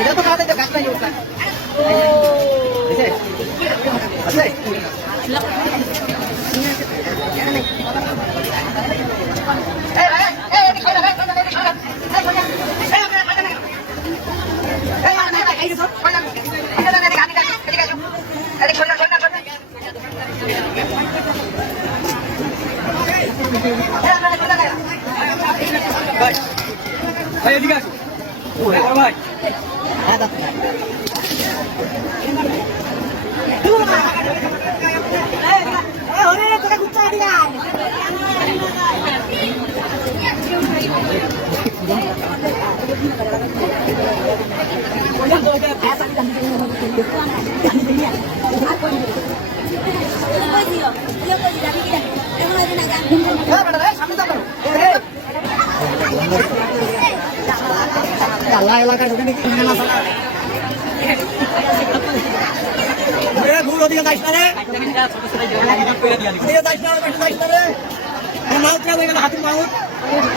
এটা তো কাটে গাছ নাই ওটা আছে আছে ভাই এদিকে আসো ওরে ভাই হ্যাঁ দাদা এই ওরে তোকে কুত্তা দিগা আল্লাহ এলাকার ওখানে কি মেলা মেরে ভুল ওদিকে যাইস না রে ওদিকে যাইস না ওদিকে যাইস না রে মাউত না ওদিকে হাতির মাউত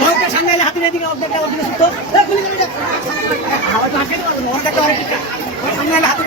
মাউতের সামনে এলে হাতির এদিকে ওদিকে ওদিকে সুতো এ গুলি গুলি হাওয়া তো হাতে মারো মন কাটা আরে ঠিক সামনে এলে হাতির